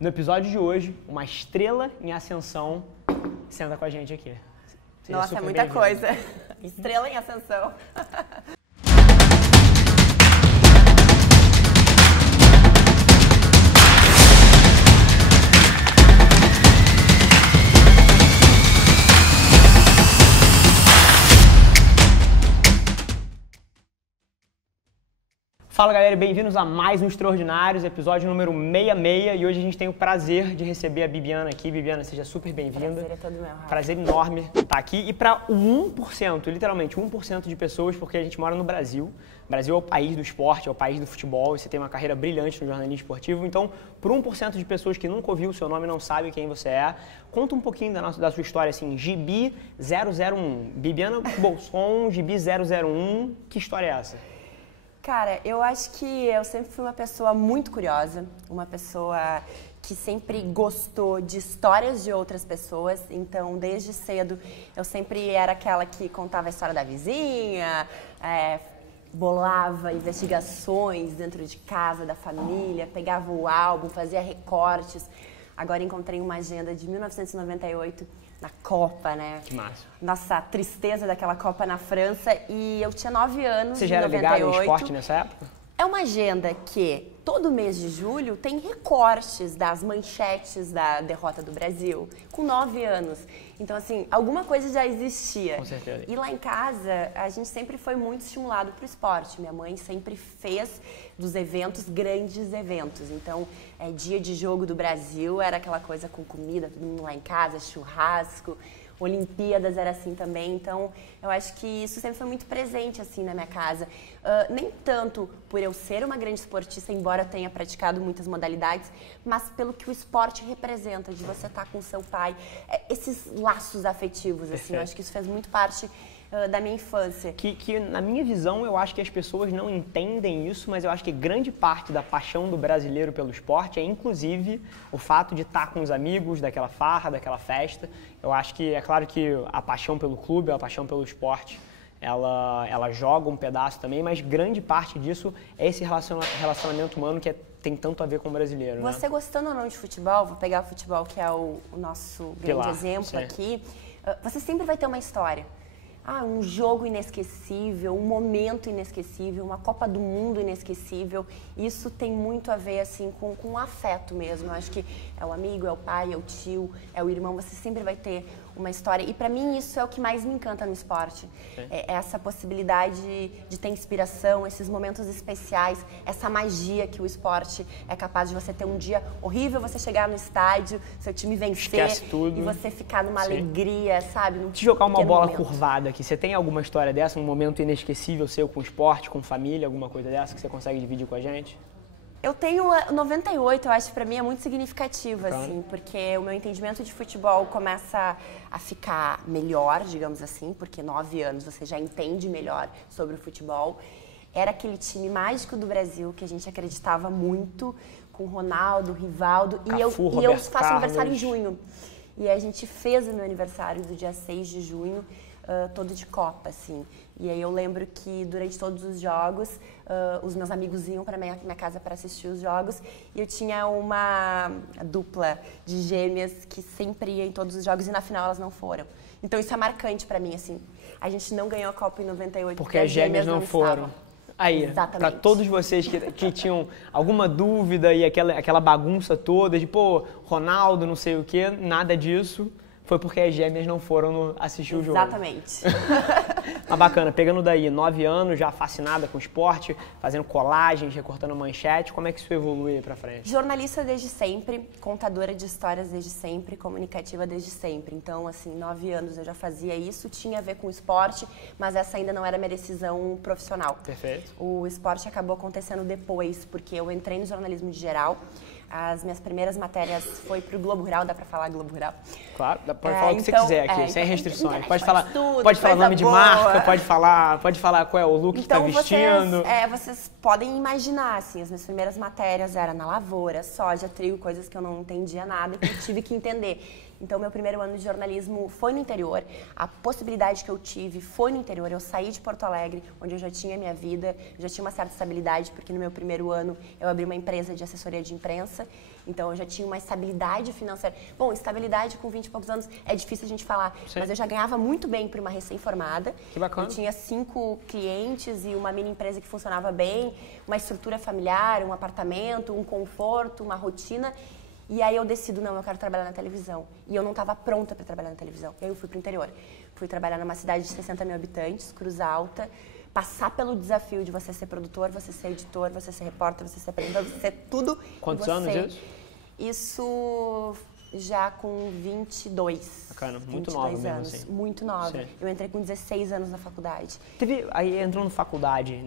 No episódio de hoje, uma estrela em ascensão senta com a gente aqui. Seja Nossa, é muita coisa. Estrela em ascensão. Fala galera, bem-vindos a mais um Extraordinários, episódio número 66, e hoje a gente tem o prazer de receber a Bibiana aqui. Bibiana, seja super bem-vinda. Prazer é todo meu, Rafa. Prazer enorme estar aqui. E para o 1%, literalmente 1% de pessoas, porque a gente mora no Brasil. O Brasil é o país do esporte, é o país do futebol, e você tem uma carreira brilhante no jornalismo esportivo. Então, por 1% de pessoas que nunca ouviu o seu nome e não sabem quem você é, conta um pouquinho da sua história, assim, Gibi 001. Bibiana Bolson, Gibi 001, que história é essa? Cara, eu acho que eu sempre fui uma pessoa muito curiosa, uma pessoa que sempre gostou de histórias de outras pessoas. Então, desde cedo, eu sempre era aquela que contava a história da vizinha, bolava investigações dentro de casa, da família, pegava o álbum, fazia recortes. Agora encontrei uma agenda de 1998 na Copa, né? Que massa. Nossa, a tristeza daquela Copa na França, e eu tinha 9 anos. Você já era ligado ao esporte nessa época? É uma agenda que todo mês de julho tem recortes das manchetes da derrota do Brasil, com 9 anos. Então, assim, alguma coisa já existia. Com certeza. E lá em casa, a gente sempre foi muito estimulado para o esporte. Minha mãe sempre fez dos eventos grandes eventos. Então, dia de jogo do Brasil era aquela coisa com comida, todo mundo lá em casa, churrasco. Olimpíadas era assim também, então eu acho que isso sempre foi muito presente assim na minha casa. Nem tanto por eu ser uma grande esportista, embora eu tenha praticado muitas modalidades, mas pelo que o esporte representa, de você estar com seu pai, esses laços afetivos, assim, eu acho que isso fez muito parte da minha infância. Que na minha visão, eu acho que as pessoas não entendem isso, mas eu acho que grande parte da paixão do brasileiro pelo esporte é, inclusive, o fato de estar com os amigos, daquela farra, daquela festa. Eu acho que, é claro que a paixão pelo clube, a paixão pelo esporte, ela joga um pedaço também, mas grande parte disso é esse relacionamento humano que tem tanto a ver com o brasileiro. Você, né? Gostando ou não de futebol, vou pegar o futebol que é o nosso grande exemplo aqui, você sempre vai ter uma história. Um jogo inesquecível, um momento inesquecível, uma Copa do Mundo inesquecível. Isso tem muito a ver assim com afeto mesmo. Eu acho que é o amigo, é o pai, é o tio, é o irmão. Você sempre vai ter uma história. E para mim isso é o que mais me encanta no esporte. É essa possibilidade de ter inspiração, esses momentos especiais, essa magia que o esporte é capaz de você ter um dia horrível, você chegar no estádio, seu time vencer. Esquece tudo. E você ficar numa alegria, sabe? Te jogar uma bola curvada aqui. Você tem alguma história dessa, um momento inesquecível seu com esporte, com família, alguma coisa dessa que você consegue dividir com a gente? Eu tenho 98, eu acho que pra mim é muito significativo, assim, porque o meu entendimento de futebol começa a ficar melhor, digamos assim, porque 9 anos você já entende melhor sobre o futebol. Era aquele time mágico do Brasil que a gente acreditava muito, com Ronaldo, Rivaldo, Cafu, e eu faço aniversário em junho. E a gente fez o meu aniversário do dia 6 de junho, todo de Copa, assim. E aí eu lembro que durante todos os jogos, os meus amigos iam para minha casa para assistir os jogos, e eu tinha uma dupla de gêmeas que sempre ia em todos os jogos, e na final elas não foram. Então isso é marcante para mim, assim. A gente não ganhou a Copa em 98 porque as gêmeas não foram. Aí, para todos vocês que tinham alguma dúvida e aquela bagunça toda de, Ronaldo, não sei o quê, nada disso. Foi porque as gêmeas não foram assistir o jogo. Exatamente. Mas bacana, pegando daí 9 anos, já fascinada com esporte, fazendo colagens, recortando manchete, como é que isso evolui pra frente? Jornalista desde sempre, contadora de histórias desde sempre, comunicativa desde sempre. Então, assim, 9 anos eu já fazia isso, tinha a ver com o esporte, mas essa ainda não era minha decisão profissional. Perfeito. O esporte acabou acontecendo depois, porque eu entrei no jornalismo de geral. As minhas primeiras matérias foi pro Globo Rural, dá pra falar Globo Rural? Claro, pode falar o que você quiser aqui, sem restrições. Pode falar nome de boa. marca, pode falar qual é o look que tá vestindo. Vocês podem imaginar, assim, as minhas primeiras matérias eram na lavoura, soja, trigo, coisas que eu não entendia nada e que eu tive que entender. Então, meu primeiro ano de jornalismo foi no interior. A possibilidade que eu tive foi no interior. Eu saí de Porto Alegre, onde eu já tinha minha vida, já tinha uma certa estabilidade, porque no meu primeiro ano eu abri uma empresa de assessoria de imprensa. Então, eu já tinha uma estabilidade financeira. Bom, estabilidade com 20 e poucos anos é difícil a gente falar, Sim. mas eu já ganhava muito bem para uma recém-formada. Que bacana. Eu tinha 5 clientes e uma mini empresa que funcionava bem, uma estrutura familiar, um apartamento, um conforto, uma rotina. E aí eu decido, não, eu quero trabalhar na televisão. E eu não estava pronta para trabalhar na televisão. E aí eu fui para o interior. Fui trabalhar numa cidade de 60 mil habitantes, Cruz Alta, passar pelo desafio de você ser produtor, você ser editor, você ser repórter, você ser apresentador, você ser tudo. Quantos anos isso? Isso já com 22. Bacana, muito nova mesmo anos, assim. muito nova. Sim. Eu entrei com 16 anos na faculdade. Aí entrando na faculdade,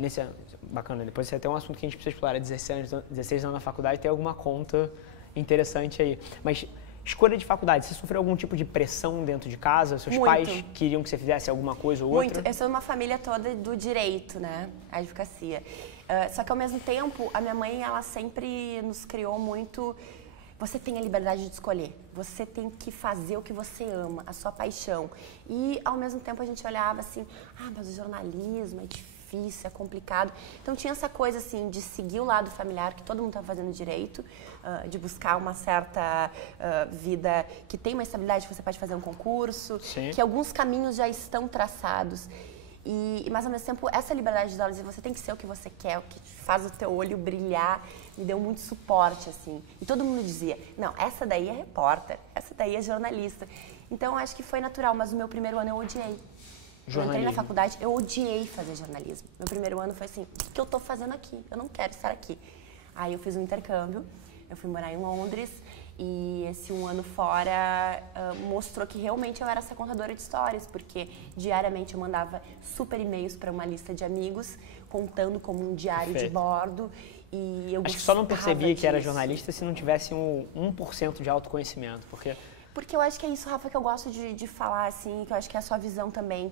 bacana, depois você tem um assunto que a gente precisa explorar, 16 anos na faculdade, tem alguma conta interessante aí. Mas escolha de faculdade, você sofreu algum tipo de pressão dentro de casa? Seus pais queriam que você fizesse alguma coisa ou outra? Muito. Eu sou de uma família toda do direito, né? A advocacia. Só que ao mesmo tempo, a minha mãe, ela sempre nos criou muito... Você tem a liberdade de escolher. Você tem que fazer o que você ama, a sua paixão. E ao mesmo tempo a gente olhava assim, mas o jornalismo é difícil, é complicado. Então tinha essa coisa assim de seguir o lado familiar, que todo mundo estava fazendo direito, de buscar uma certa vida que tem uma estabilidade, que você pode fazer um concurso, Sim. que alguns caminhos já estão traçados. Mas ao mesmo tempo, essa liberdade de dizer você tem que ser o que você quer, o que faz o teu olho brilhar, me deu muito suporte, assim. E todo mundo dizia, não, essa daí é repórter, essa daí é jornalista. Então, acho que foi natural, mas no meu primeiro ano eu odiei. Eu entrei na faculdade, eu odiei fazer jornalismo. Meu primeiro ano foi assim, o que eu tô fazendo aqui? Eu não quero estar aqui. Aí eu fiz um intercâmbio, eu fui morar em Londres, e esse um ano fora mostrou que realmente eu era essa contadora de histórias, porque diariamente eu mandava super e-mails para uma lista de amigos, contando como um diário de bordo. E eu acho que só não percebia que era jornalista se não tivesse um 1% de autoconhecimento, Porque eu acho que é isso, Rafa, que eu gosto de falar, assim, que eu acho que é a sua visão também.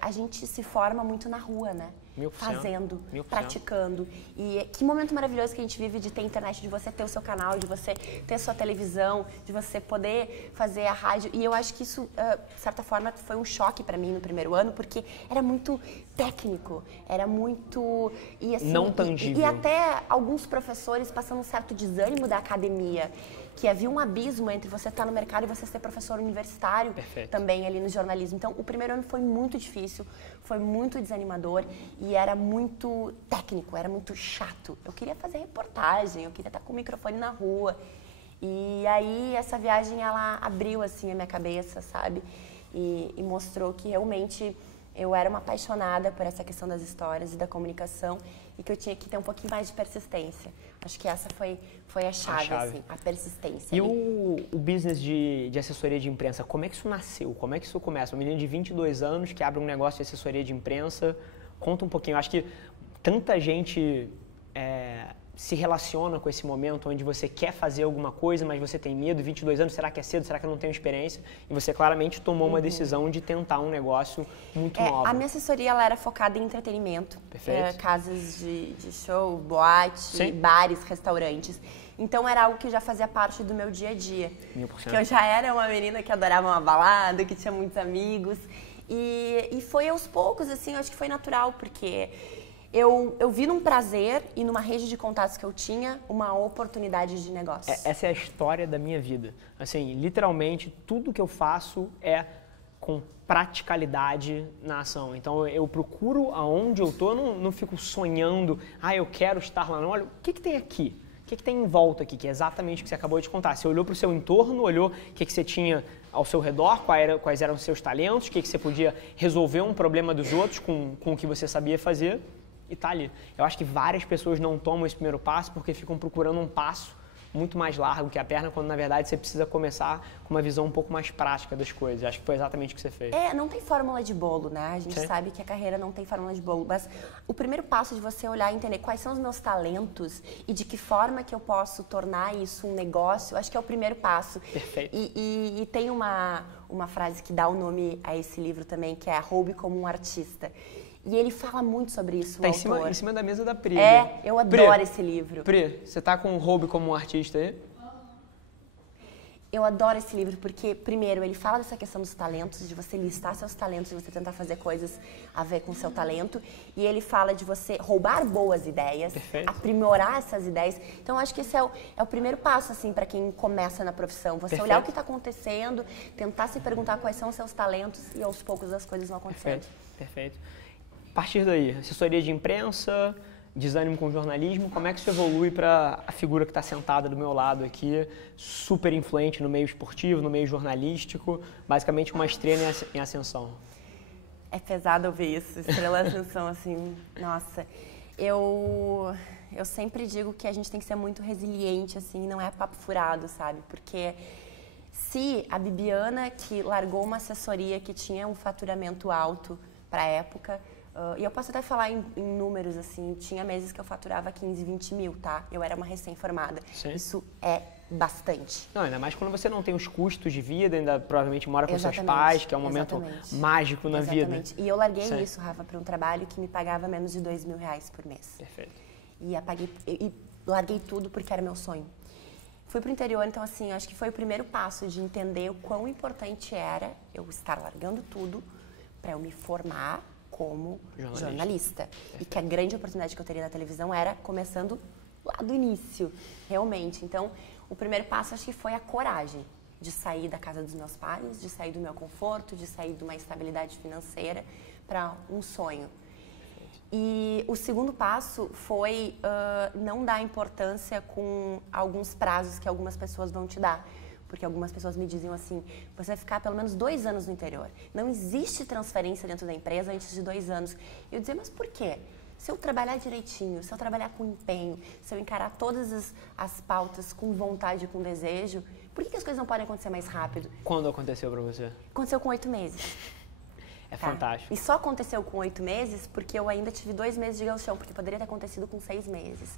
A gente se forma muito na rua, né? 1000%. Fazendo, 1000%. praticando. E que momento maravilhoso que a gente vive de ter internet, de você ter o seu canal, de você ter sua televisão, de você poder fazer a rádio. E eu acho que isso, de certa forma, foi um choque para mim no primeiro ano, porque era muito técnico, era muito... E, assim, não tangível. E até alguns professores passando um certo desânimo da academia, que havia um abismo entre você estar no mercado e você ser professor universitário. Perfeito. Também ali no jornalismo. Então, o primeiro ano foi muito difícil, foi muito desanimador e era muito técnico, era muito chato. Eu queria fazer reportagem, eu queria estar com o microfone na rua. E aí, essa viagem, ela abriu, assim, a minha cabeça, sabe? E mostrou que realmente eu era uma apaixonada por essa questão das histórias e da comunicação e que eu tinha que ter um pouquinho mais de persistência. Acho que essa foi a chave. Assim, a persistência. E o business de assessoria de imprensa, como é que isso nasceu? Como é que isso começa? Uma menina de 22 anos que abre um negócio de assessoria de imprensa, conta um pouquinho. Acho que tanta gente se relaciona com esse momento onde você quer fazer alguma coisa, mas você tem medo, 22 anos, será que é cedo, será que eu não tenho experiência? E você claramente tomou uma decisão de tentar um negócio muito novo. A minha assessoria ela era focada em entretenimento. Perfeito. Casas de show, boate, Sim. bares, restaurantes. Então era algo que já fazia parte do meu dia a dia. 1000%. Que eu já era uma menina que adorava uma balada, que tinha muitos amigos. E foi aos poucos, assim, eu acho que foi natural, porque... Eu vi num prazer e numa rede de contatos que eu tinha uma oportunidade de negócio. Essa é a história da minha vida. Assim, literalmente, tudo que eu faço é com praticalidade na ação. Então, eu procuro aonde eu tô, eu não fico sonhando, eu quero estar lá. Não, olha, o que tem aqui? O que tem em volta aqui? Que é exatamente o que você acabou de contar. Você olhou para o seu entorno, olhou o que você tinha ao seu redor, quais eram os seus talentos, o que você podia resolver um problema dos outros com o que você sabia fazer. E tá ali. Eu acho que várias pessoas não tomam esse primeiro passo porque ficam procurando um passo muito mais largo que a perna, quando na verdade você precisa começar com uma visão um pouco mais prática das coisas. Acho que foi exatamente o que você fez. Não tem fórmula de bolo, né? A gente sabe que a carreira não tem fórmula de bolo, mas o primeiro passo de você olhar e entender quais são os meus talentos e de que forma que eu posso tornar isso um negócio, acho que é o primeiro passo. Perfeito. E tem uma frase que dá o nome a esse livro também, que é Roube como um Artista. E ele fala muito sobre isso, tá o autor. Em cima da mesa da Pri. Eu adoro esse livro. Pri, você tá com o Roube como um artista aí? Eu adoro esse livro porque, primeiro, ele fala dessa questão dos talentos, de você listar seus talentos, de você tentar fazer coisas a ver com o seu talento. E ele fala de você roubar boas ideias, Perfeito. aprimorar essas ideias. Então, acho que esse é o primeiro passo, assim, para quem começa na profissão. Você Perfeito. olhar o que está acontecendo, tentar se perguntar quais são os seus talentos e, aos poucos, as coisas vão acontecendo. Perfeito, perfeito. A partir daí, assessoria de imprensa, desânimo com jornalismo, como é que isso evolui para a figura que está sentada do meu lado aqui, super influente no meio esportivo, no meio jornalístico, basicamente uma estrela em ascensão? É pesado ouvir isso, estrela em ascensão, assim, nossa. Eu sempre digo que a gente tem que ser muito resiliente, assim, não é papo furado, sabe? Porque se a Bibiana, que largou uma assessoria que tinha um faturamento alto para a época, e eu posso até falar em números, assim, tinha meses que eu faturava 15, 20 mil, tá? Eu era uma recém-formada. Isso é bastante. Não, ainda mais quando você não tem os custos de vida, ainda provavelmente mora com seus Exatamente, pais, que é um momento exatamente. mágico na vida. Exatamente. E eu larguei isso, Rafa, para um trabalho que me pagava menos de R$2.000 por mês. Perfeito. E larguei tudo porque era meu sonho. Fui pro interior, então assim, acho que foi o primeiro passo de entender o quão importante era eu estar largando tudo para eu me formar como jornalista. E que a grande oportunidade que eu teria na televisão era começando lá do início, realmente. Então, o primeiro passo acho que foi a coragem de sair da casa dos meus pais, de sair do meu conforto, de sair de uma estabilidade financeira para um sonho. E o segundo passo foi não dar importância com alguns prazos que algumas pessoas vão te dar. Porque algumas pessoas me diziam assim, você vai ficar pelo menos 2 anos no interior. Não existe transferência dentro da empresa antes de 2 anos. E eu dizia, mas por quê? Se eu trabalhar direitinho, se eu trabalhar com empenho, se eu encarar todas as pautas com vontade, com desejo, por que as coisas não podem acontecer mais rápido? Quando aconteceu para você? Aconteceu com 8 meses. É fantástico. E só aconteceu com 8 meses porque eu ainda tive 2 meses de gauchão, porque poderia ter acontecido com 6 meses.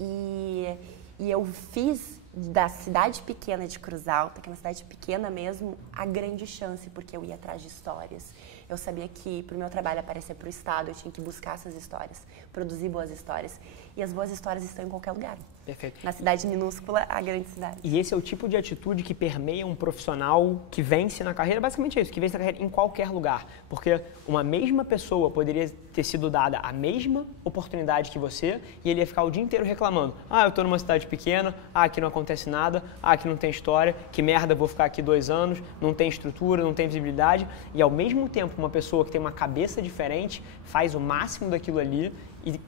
E eu fiz da cidade pequena de Cruz Alta, que é uma cidade pequena mesmo, a grande chance, porque eu ia atrás de histórias. Eu sabia que para o meu trabalho aparecer para o Estado, eu tinha que buscar essas histórias, produzir boas histórias. E as boas histórias estão em qualquer lugar. Perfeito. Na cidade minúscula, a grande cidade. E esse é o tipo de atitude que permeia um profissional que vence na carreira, basicamente é isso, que vence na carreira em qualquer lugar. Porque uma mesma pessoa poderia ter sido dada a mesma oportunidade que você e ele ia ficar o dia inteiro reclamando. Ah, eu estou numa cidade pequena, aqui não acontece nada, aqui não tem história, que merda, vou ficar aqui 2 anos, não tem estrutura, não tem visibilidade. E ao mesmo tempo, uma pessoa que tem uma cabeça diferente faz o máximo daquilo ali e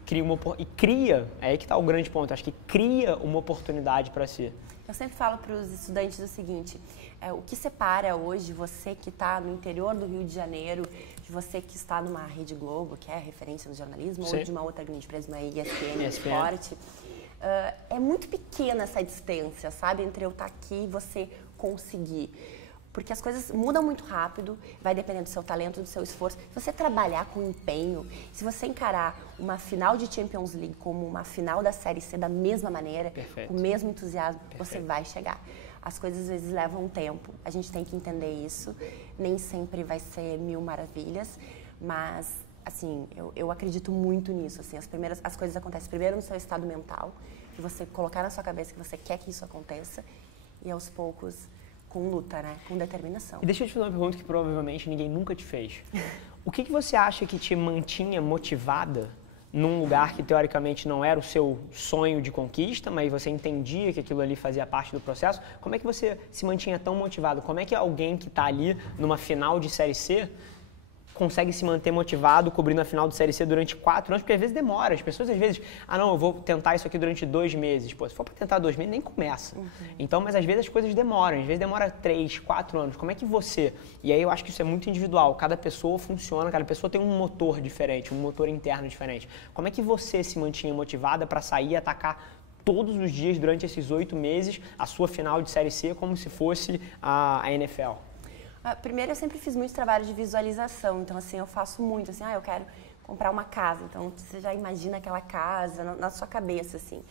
cria, é aí que está o grande ponto, acho que cria uma oportunidade para si. Eu sempre falo para os estudantes o seguinte, o que separa hoje você que está no interior do Rio de Janeiro, de você que está numa Rede Globo, que é referência no jornalismo, Sim. ou de uma outra grande empresa, uma ESPN, Esporte, é muito pequena essa distância, sabe, entre eu estar aqui e você conseguir. Porque as coisas mudam muito rápido, vai depender do seu talento, do seu esforço. Se você trabalhar com empenho, se você encarar uma final de Champions League como uma final da Série C da mesma maneira, Perfeito. com o mesmo entusiasmo, Perfeito. Você vai chegar. As coisas às vezes levam tempo, a gente tem que entender isso. Nem sempre vai ser 1000 maravilhas, mas assim, eu acredito muito nisso. Assim, as coisas acontecem primeiro no seu estado mental, de você colocar na sua cabeça que você quer que isso aconteça, e aos poucos com luta, né? Com determinação. E deixa eu te fazer uma pergunta que provavelmente ninguém nunca te fez. O que você acha que te mantinha motivada num lugar que teoricamente não era o seu sonho de conquista, mas você entendia que aquilo ali fazia parte do processo? Como é que você se mantinha tão motivado? Como é que alguém que está ali numa final de Série C consegue se manter motivado cobrindo a final de Série C durante 4 anos? Porque às vezes demora. As pessoas às vezes, não, eu vou tentar isso aqui durante 2 meses. Pô, se for para tentar 2 meses, nem começa. Então, mas às vezes as coisas demoram. Às vezes demora 3, 4 anos. Como é que você... E aí eu acho que isso é muito individual. Cada pessoa funciona, cada pessoa tem um motor diferente, um motor interno diferente. Como é que você se mantinha motivada para sair e atacar todos os dias durante esses 8 meses a sua final de Série C como se fosse a NFL? Primeiro, eu sempre fiz muito trabalho de visualização, então assim, eu faço muito, assim, eu quero comprar uma casa, então você já imagina aquela casa na sua cabeça, assim.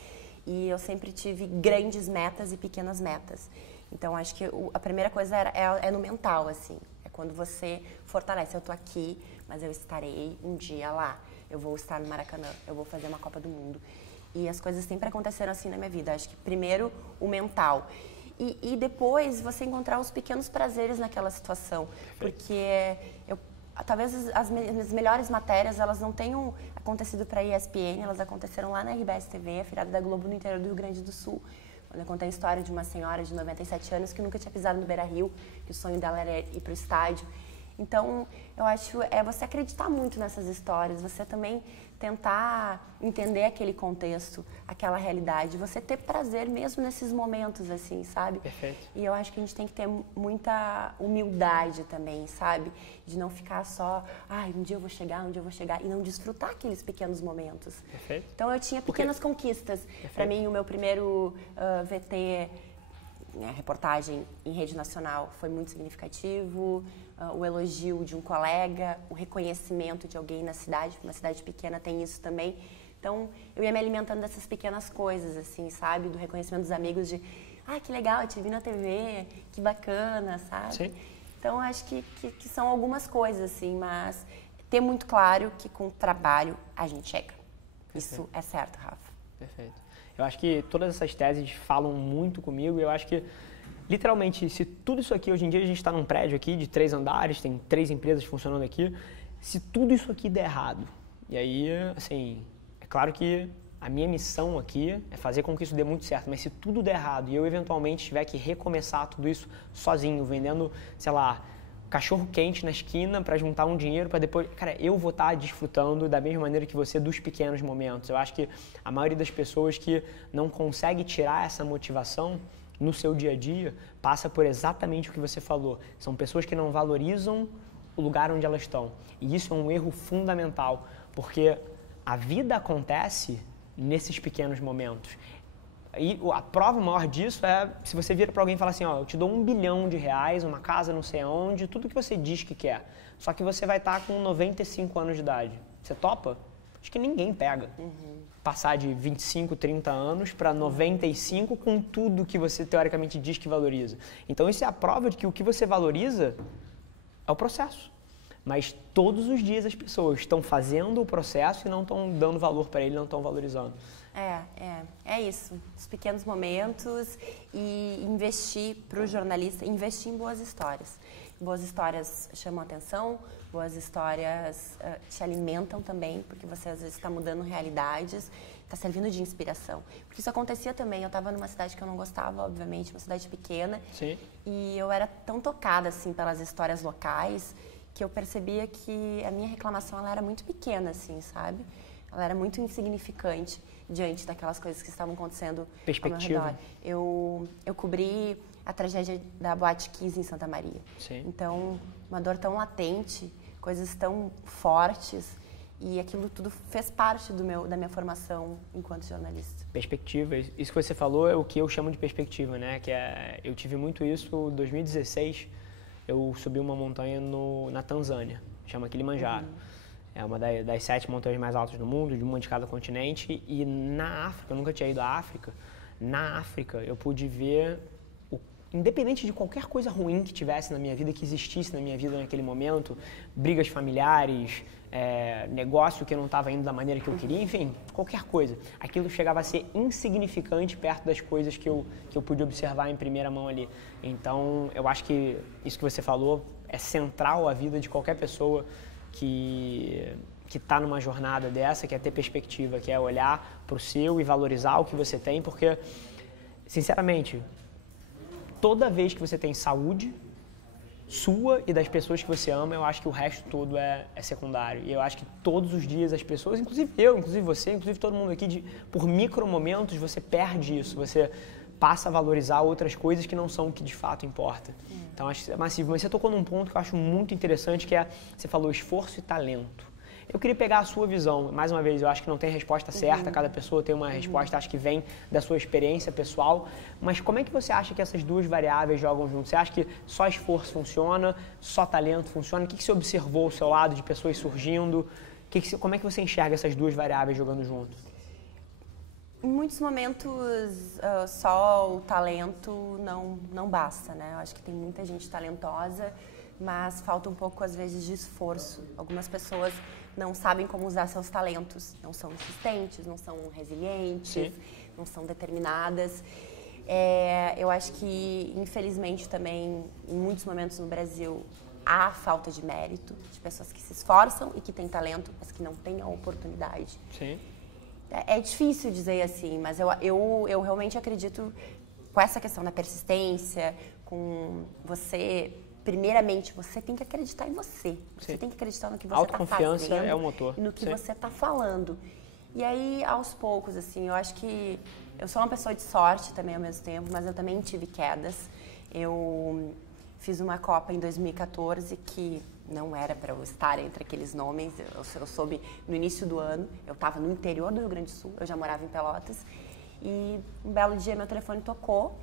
E eu sempre tive grandes metas e pequenas metas. Então, acho que a primeira coisa é no mental, assim, é quando você fortalece, eu tô aqui, mas eu estarei um dia lá, eu vou estar no Maracanã, eu vou fazer uma Copa do Mundo. E as coisas sempre aconteceram assim na minha vida, acho que primeiro o mental. e depois você encontrar os pequenos prazeres naquela situação. Porque talvez as melhores matérias, elas não tenham acontecido para a ESPN, elas aconteceram lá na RBS TV, a Afilhada da Globo, no interior do Rio Grande do Sul. Quando eu contei a história de uma senhora de 97 anos que nunca tinha pisado no Beira-Rio, que o sonho dela era ir para o estádio. Então, eu acho você acreditar muito nessas histórias, você também tentar entender aquele contexto, aquela realidade, você ter prazer mesmo nesses momentos, assim, sabe? Perfeito. E eu acho que a gente tem que ter muita humildade também, sabe? De não ficar só, um dia eu vou chegar, e não desfrutar aqueles pequenos momentos. Perfeito. Então, eu tinha pequenas conquistas. Para mim, o meu primeiro VT, reportagem em rede nacional, foi muito significativo. O elogio de um colega, o reconhecimento de alguém na cidade, uma cidade pequena tem isso também. Então, eu ia me alimentando dessas pequenas coisas, assim, sabe? Do reconhecimento dos amigos de, que legal, eu te vi na TV, que bacana, sabe? Sim. Então, acho que são algumas coisas, assim, mas ter muito claro que com trabalho a gente chega. Isso é certo, Rafa. Perfeito. Eu acho que todas essas teses falam muito comigo e eu acho que literalmente, se tudo isso aqui, hoje em dia a gente está num prédio aqui de 3 andares, tem 3 empresas funcionando aqui, se tudo isso aqui der errado, e aí, assim, é claro que a minha missão aqui é fazer com que isso dê muito certo, mas se tudo der errado e eu eventualmente tiver que recomeçar tudo isso sozinho, vendendo, sei lá, cachorro quente na esquina para juntar um dinheiro para depois, cara, eu vou estar desfrutando da mesma maneira que você dos pequenos momentos. Eu acho que a maioria das pessoas que não consegue tirar essa motivação no seu dia a dia, passa por exatamente o que você falou. São pessoas que não valorizam o lugar onde elas estão. E isso é um erro fundamental, porque a vida acontece nesses pequenos momentos. E a prova maior disso é se você vira para alguém e fala assim, eu te dou R$1 bilhão, uma casa não sei aonde, tudo que você diz que quer. Só que você vai estar com 95 anos de idade. Você topa? Acho que ninguém pega. Passar de 25, 30 anos para 95 com tudo que você teoricamente diz que valoriza. Então isso é a prova de que o que você valoriza é o processo. Mas todos os dias as pessoas estão fazendo o processo e não estão dando valor para ele, não estão valorizando. É isso. Os pequenos momentos e investir para o jornalista, investir em boas histórias. Boas histórias chamam atenção, boas histórias te alimentam também, porque você às vezes está mudando realidades, está servindo de inspiração. Porque isso acontecia também, eu estava numa cidade que eu não gostava, obviamente, uma cidade pequena. Sim. E eu era tão tocada assim pelas histórias locais que eu percebia que a minha reclamação ela era muito pequena, assim, sabe? Ela era muito insignificante diante daquelas coisas que estavam acontecendo ao meu redor. Eu cobri a tragédia da Boate Kiss em Santa Maria. Sim. Então, uma dor tão latente, coisas tão fortes, e aquilo tudo fez parte da minha formação enquanto jornalista. Perspectiva, isso que você falou é o que eu chamo de perspectiva, né? Que eu tive muito isso em 2016, eu subi uma montanha na Tanzânia, chama Kilimanjaro. É uma das 7 montanhas mais altas do mundo, de uma de cada continente, e na África, eu nunca tinha ido à África, na África eu pude ver, independente de qualquer coisa ruim que tivesse na minha vida, que existisse na minha vida naquele momento, brigas familiares, negócio que não estava indo da maneira que eu queria, enfim, qualquer coisa. Aquilo chegava a ser insignificante perto das coisas que eu pude observar em primeira mão ali. Então, eu acho que isso que você falou é central à vida de qualquer pessoa que está numa jornada dessa, que é ter perspectiva, que é olhar para o seu e valorizar o que você tem, porque, sinceramente, toda vez que você tem saúde sua e das pessoas que você ama, eu acho que o resto todo é secundário. E eu acho que todos os dias as pessoas, inclusive eu, inclusive você, inclusive todo mundo aqui, por micro momentos você perde isso, você passa a valorizar outras coisas que não são o que de fato importa. Então acho que é massivo. Mas você tocou num ponto que eu acho muito interessante, que você falou esforço e talento. Eu queria pegar a sua visão. Mais uma vez, eu acho que não tem resposta certa, cada pessoa tem uma resposta, acho que vem da sua experiência pessoal. Mas como é que você acha que essas duas variáveis jogam junto? Você acha que só esforço funciona, só talento funciona? O que você observou ao seu lado de pessoas surgindo? Como é que você enxerga essas duas variáveis jogando junto? Em muitos momentos, só o talento não basta, né? Eu acho que tem muita gente talentosa, mas falta um pouco, às vezes, de esforço. Algumas pessoas não sabem como usar seus talentos, não são insistentes, não são resilientes, não são determinadas. Eu acho que, infelizmente, também, em muitos momentos no Brasil, há falta de mérito, de pessoas que se esforçam e que têm talento, mas que não têm a oportunidade. Sim. É difícil dizer assim, mas eu realmente acredito com essa questão da persistência, com você... Primeiramente, você tem que acreditar em você. Você tem que acreditar no que você está fazendo. Autoconfiança é o motor. E no que você está falando. E aí, aos poucos, assim, eu acho que... Eu sou uma pessoa de sorte também ao mesmo tempo, mas eu também tive quedas. Eu fiz uma Copa em 2014 que não era para eu estar entre aqueles nomes. Eu soube no início do ano. Eu estava no interior do Rio Grande do Sul. Eu já morava em Pelotas. E um belo dia meu telefone tocou.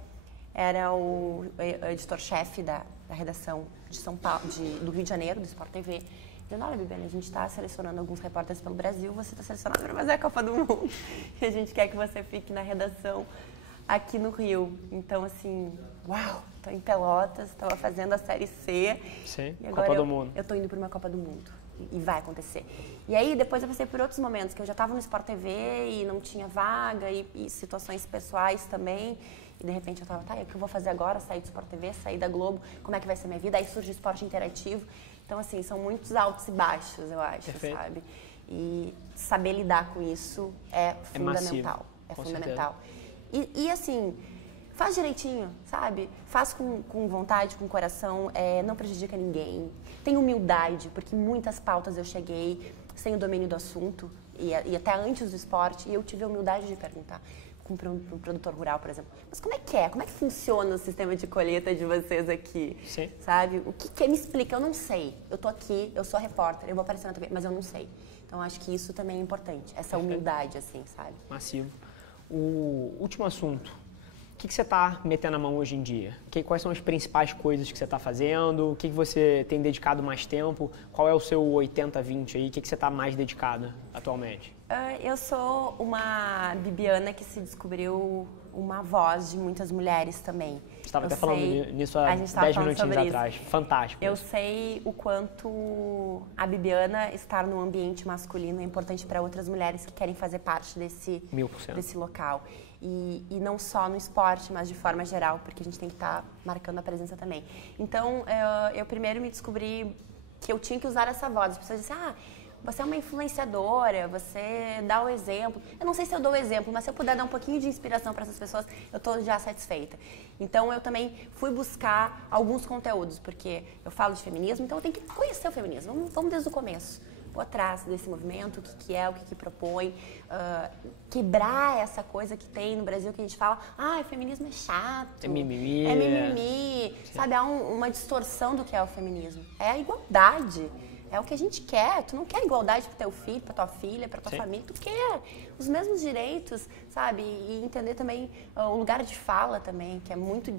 Era o editor-chefe da redação de São Paulo, do Rio de Janeiro, do Sport TV, dizendo: olha, Bibiana, a gente está selecionando alguns repórteres pelo Brasil, você está selecionado para fazer a Copa do Mundo. E a gente quer que você fique na redação aqui no Rio. Então, assim, uau, estou em Pelotas, estava fazendo a Série C. Sim, e agora Copa do Mundo. Eu estou indo para uma Copa do Mundo. E vai acontecer. E aí, depois eu passei por outros momentos, que eu já estava no Sport TV e não tinha vaga, e situações pessoais também. E de repente eu estava, tá, e o que eu vou fazer agora? Sair do Sport TV, sair da Globo, como é que vai ser minha vida? Aí surge o esporte interativo. Então, assim, são muitos altos e baixos, eu acho, Perfeito. sabe? E saber lidar com isso é fundamental. É fundamental. E, assim, faz direitinho, sabe? Faz com vontade, com coração, não prejudica ninguém. Tem humildade, porque muitas pautas eu cheguei sem o domínio do assunto, e até antes do esporte, e eu tive a humildade de perguntar para um produtor rural, por exemplo. Mas como é que é? Como é que funciona o sistema de colheita de vocês aqui? Sim. Sabe? O que me explica? Eu não sei. Eu tô aqui, eu sou repórter, eu vou aparecer na TV, mas eu não sei. Então, acho que isso também é importante. Essa humildade, assim, sabe? Massivo. O último assunto. O que você está metendo a mão hoje em dia? Quais são as principais coisas que você está fazendo? O que você tem dedicado mais tempo? Qual é o seu 80-20 aí? O que você está mais dedicado atualmente? Eu sou uma Bibiana que se descobriu uma voz de muitas mulheres também. Você estava até falando nisso há 10 minutinhos atrás. Fantástico. Eu sei o quanto a Bibiana estar num ambiente masculino é importante para outras mulheres que querem fazer parte desse local. E não só no esporte, mas de forma geral, porque a gente tem que estar marcando a presença também. Então, eu primeiro me descobri que eu tinha que usar essa voz. As pessoas dizem, você é uma influenciadora, você dá o exemplo. Eu não sei se eu dou o exemplo, mas se eu puder dar um pouquinho de inspiração para essas pessoas, eu estou já satisfeita. Então, eu também fui buscar alguns conteúdos, porque eu falo de feminismo, então eu tenho que conhecer o feminismo. Vamos desde o começo. Vou atrás desse movimento, o que é, o que propõe, quebrar essa coisa que tem no Brasil que a gente fala, o feminismo é chato, é mimimi, sabe, há uma distorção do que é o feminismo, é a igualdade, é o que a gente quer, tu não quer igualdade para teu filho, para tua filha, para tua família, tu quer os mesmos direitos, sabe, e entender também o lugar de fala também, que é muito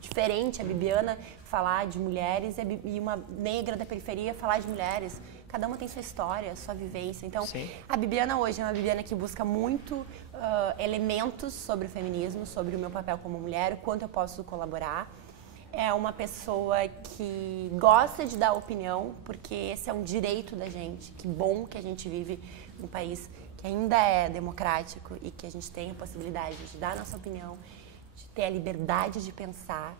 diferente a Bibiana falar de mulheres e uma negra da periferia falar de mulheres. Cada uma tem sua história, sua vivência. Então, a Bibiana hoje é uma Bibiana que busca muito elementos sobre o feminismo, sobre o meu papel como mulher, o quanto eu posso colaborar. É uma pessoa que gosta de dar opinião, porque esse é um direito da gente. Que bom que a gente vive num país que ainda é democrático e que a gente tem a possibilidade de dar a nossa opinião, de ter a liberdade de pensar.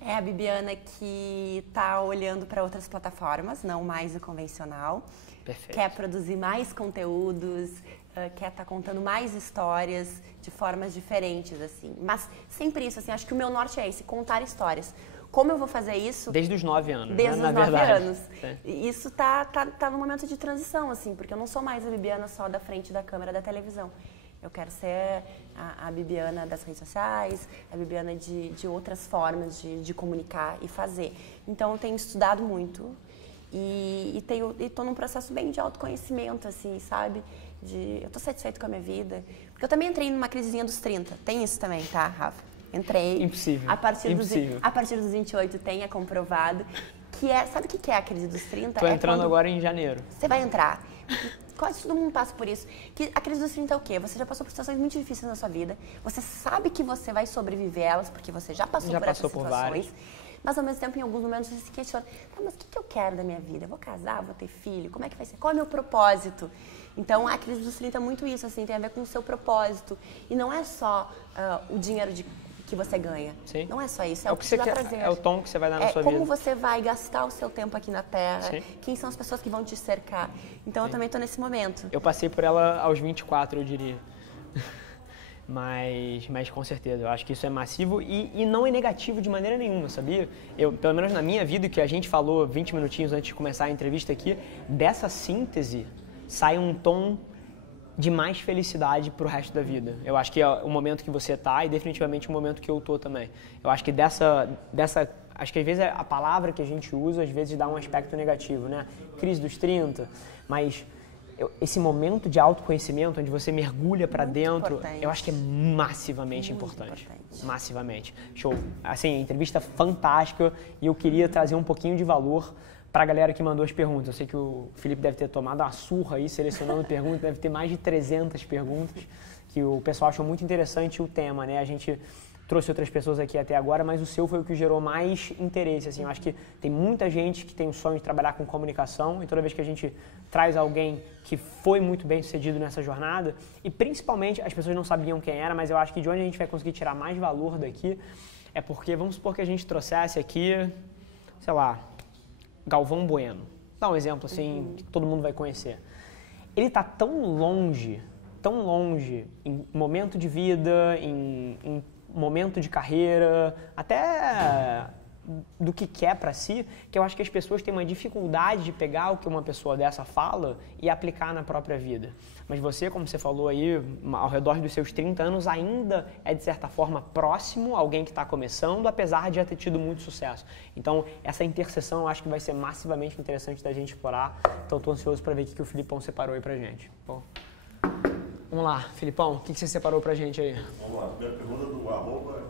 É a Bibiana que está olhando para outras plataformas, não mais o convencional. Perfeito. Quer produzir mais conteúdos, quer estar contando mais histórias de formas diferentes, assim. Mas sempre isso, assim, acho que o meu norte é esse, contar histórias. Como eu vou fazer isso? Desde os 9 anos, Desde né? os 9 anos. Sim. E isso tá no momento de transição, assim, porque eu não sou mais a Bibiana só da frente da câmera da televisão. Eu quero ser a Bibiana das redes sociais, a Bibiana de outras formas de comunicar e fazer. Então, eu tenho estudado muito e estou num processo bem de autoconhecimento, assim, sabe? Eu estou satisfeita com a minha vida. Porque eu também entrei numa crisezinha dos 30. Tem isso também, tá, Rafa? Entrei. Impossível. A partir dos 28 é comprovado. Sabe o que é a crise dos 30? Estou entrando agora em janeiro. Você vai entrar. Quase todo mundo passa por isso. Que a crise dos 30 é o quê? Você já passou por situações muito difíceis na sua vida. Você sabe que você vai sobreviver elas, porque você já passou por essas situações. Mas, ao mesmo tempo, em alguns momentos, você se questiona. Mas o que eu quero da minha vida? Eu vou casar? Vou ter filho? Como é que vai ser? Qual é o meu propósito? Então, a crise dos 30 é muito isso, assim, tem a ver com o seu propósito. E não é só o dinheiro que você ganha. Sim. Não é só isso, é o que você quer, prazer. é o tom que você vai dar na sua como vida. você vai gastar o seu tempo aqui na Terra, Sim. quem são as pessoas que vão te cercar. Então eu também estou nesse momento. Eu passei por ela aos 24, eu diria. Mas com certeza, eu acho que isso é massivo e não é negativo de maneira nenhuma, sabia? Pelo menos na minha vida, que a gente falou 20 minutinhos antes de começar a entrevista aqui, dessa síntese sai um tom de mais felicidade pro resto da vida. Eu acho que é o momento que você tá e definitivamente o momento que eu tô também. Eu acho que acho que às vezes a palavra que a gente usa, às vezes dá um aspecto negativo, né? Crise dos 30, mas esse momento de autoconhecimento, onde você mergulha para dentro, eu acho que é massivamente importante. Massivamente. Show. Assim, entrevista fantástica e eu queria trazer um pouquinho de valor para a galera que mandou as perguntas. Eu sei que o Felipe deve ter tomado uma surra aí, selecionando perguntas, deve ter mais de 300 perguntas, que o pessoal achou muito interessante o tema, né? A gente trouxe outras pessoas aqui até agora, mas o seu foi o que gerou mais interesse, assim. Eu acho que tem muita gente que tem o sonho de trabalhar com comunicação e toda vez que a gente traz alguém que foi muito bem sucedido nessa jornada, e principalmente as pessoas não sabiam quem era, mas eu acho que de onde a gente vai conseguir tirar mais valor daqui é porque, vamos supor que a gente trouxesse aqui, sei lá, Galvão Bueno. Dá um exemplo assim que todo mundo vai conhecer. Ele está tão longe em momento de vida, em momento de carreira, até do que quer para si, que eu acho que as pessoas têm uma dificuldade de pegar o que uma pessoa dessa fala e aplicar na própria vida. Mas você, como você falou aí, ao redor dos seus 30 anos, ainda é, de certa forma, próximo a alguém que está começando, apesar de já ter tido muito sucesso. Então, essa interseção eu acho que vai ser massivamente interessante da gente explorar. Então, estou ansioso para ver o que o Filipão separou aí pra gente. Bom, vamos lá, Filipão, o que você separou pra gente aí? Vamos lá, a primeira pergunta do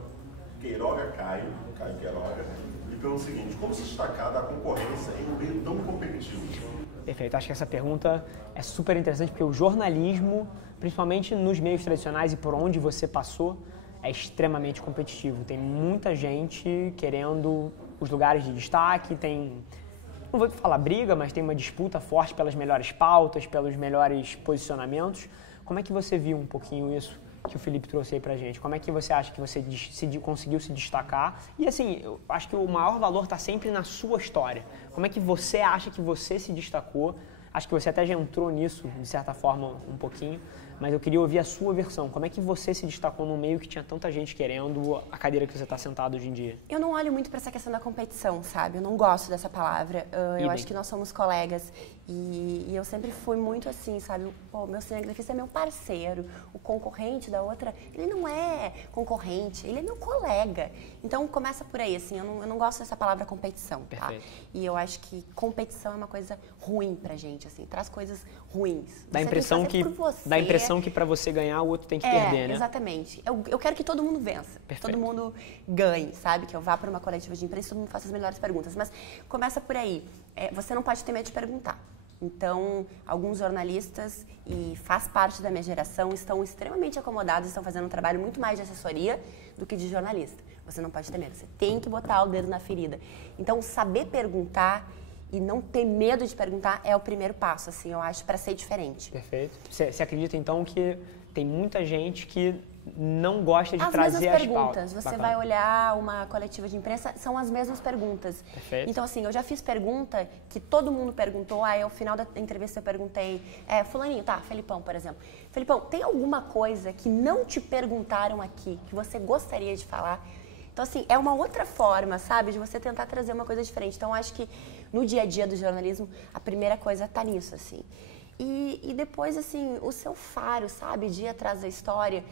@Queiroga Caio Queiroga, ele pergunta o seguinte: como se destacar da concorrência em um meio tão competitivo? Perfeito, acho que essa pergunta é super interessante porque o jornalismo, principalmente nos meios tradicionais e por onde você passou, é extremamente competitivo. Tem muita gente querendo os lugares de destaque, não vou falar briga, mas tem uma disputa forte pelas melhores pautas, pelos melhores posicionamentos. Como é que você viu um pouquinho isso que o Felipe trouxe aí pra gente? Como é que você acha que você conseguiu se destacar? E assim, eu acho que o maior valor está sempre na sua história. Como é que você acha que você se destacou? Acho que você até já entrou nisso, de certa forma, um pouquinho, mas eu queria ouvir a sua versão. Como é que você se destacou num meio que tinha tanta gente querendo a cadeira que você está sentado hoje em dia? Eu não olho muito para essa questão da competição, sabe? Eu não gosto dessa palavra. Eu acho que nós somos colegas e eu sempre fui muito assim, sabe? Pô, meu cinegrafista é meu parceiro, o concorrente da outra, ele não é concorrente, ele é meu colega. Então começa por aí, assim, eu não gosto dessa palavra competição, tá? Perfeito. E eu acho que competição é uma coisa ruim pra gente, assim, traz coisas ruins. Dá a impressão que para você ganhar, o outro tem que perder, né? Exatamente. Eu quero que todo mundo vença. Perfeito. Todo mundo ganhe, sabe? Que eu vá para uma coletiva de imprensa e todo mundo faça as melhores perguntas. Mas começa por aí. Você não pode ter medo de perguntar. Então, alguns jornalistas, e faz parte da minha geração, estão extremamente acomodados, estão fazendo um trabalho muito mais de assessoria do que de jornalista. Você não pode ter medo. Você tem que botar o dedo na ferida. Então, saber perguntar e não ter medo de perguntar é o primeiro passo, assim, eu acho, para ser diferente. Perfeito. Você acredita, então, que tem muita gente que não gosta de trazer as pautas? Você Bacana. Vai olhar uma coletiva de imprensa, são as mesmas perguntas. Perfeito. Então, assim, eu já fiz pergunta que todo mundo perguntou, aí ao final da entrevista eu perguntei, fulaninho, Felipão, por exemplo. Felipão, tem alguma coisa que não te perguntaram aqui, que você gostaria de falar? Então, assim, é uma outra forma, sabe, de você tentar trazer uma coisa diferente. Então, eu acho que no dia a dia do jornalismo, a primeira coisa tá nisso, assim. E depois, assim, o seu faro, sabe, de ir atrás da história.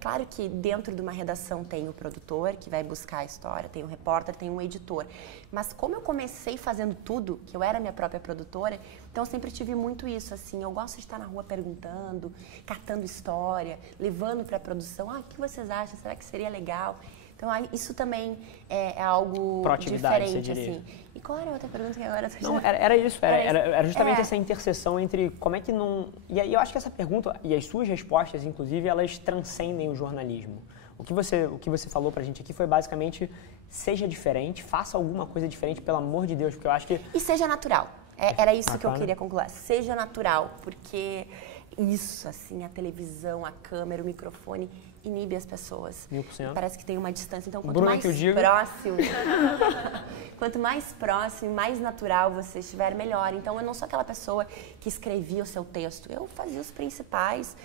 Claro que dentro de uma redação tem o produtor, que vai buscar a história, tem o repórter, tem um editor. Mas como eu comecei fazendo tudo, que eu era minha própria produtora, então eu sempre tive muito isso, assim, eu gosto de estar na rua perguntando, catando história, levando para a produção, o que vocês acham, será que seria legal? Então, isso também é algo diferente, assim. E qual era a outra pergunta que agora... Não, era isso. Era justamente essa interseção entre como é que não... E aí eu acho que essa pergunta, e as suas respostas, inclusive, elas transcendem o jornalismo. O que você falou pra gente aqui foi basicamente, seja diferente, faça alguma coisa diferente, pelo amor de Deus, porque eu acho que... E seja natural. Era isso que eu queria concluir. Seja natural, porque isso, assim, a televisão, a câmera, o microfone... inibe as pessoas. 1000%. Parece que tem uma distância. Então, quanto Bruna, mais que eu digo. próximo, quanto mais próximo e mais natural você estiver, melhor. Então, eu não sou aquela pessoa que escrevia o seu texto. Eu fazia os principais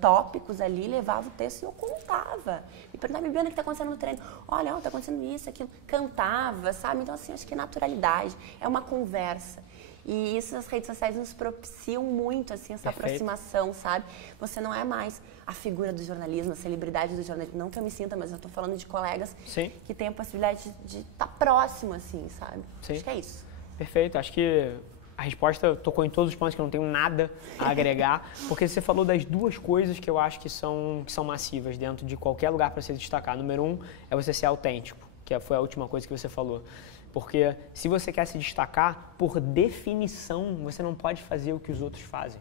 tópicos ali, levava o texto e eu contava. Me perguntava, Bibiana, o que está acontecendo no treino? Olha, está acontecendo isso, aquilo. Cantava, sabe? Então, assim, acho que é naturalidade, é uma conversa. E isso as redes sociais nos propiciam muito, assim, essa aproximação, sabe? Você não é mais a figura do jornalismo, a celebridade do jornalismo. Não que eu me sinta, mas eu tô falando de colegas que têm a possibilidade de estar próximo, assim, sabe? Sim. Acho que é isso. Perfeito. Acho que a resposta tocou em todos os pontos, que eu não tenho nada a agregar, porque você falou das duas coisas que eu acho que são massivas dentro de qualquer lugar para se destacar. Número 1 é você ser autêntico, que foi a última coisa que você falou. Porque se você quer se destacar, por definição, você não pode fazer o que os outros fazem.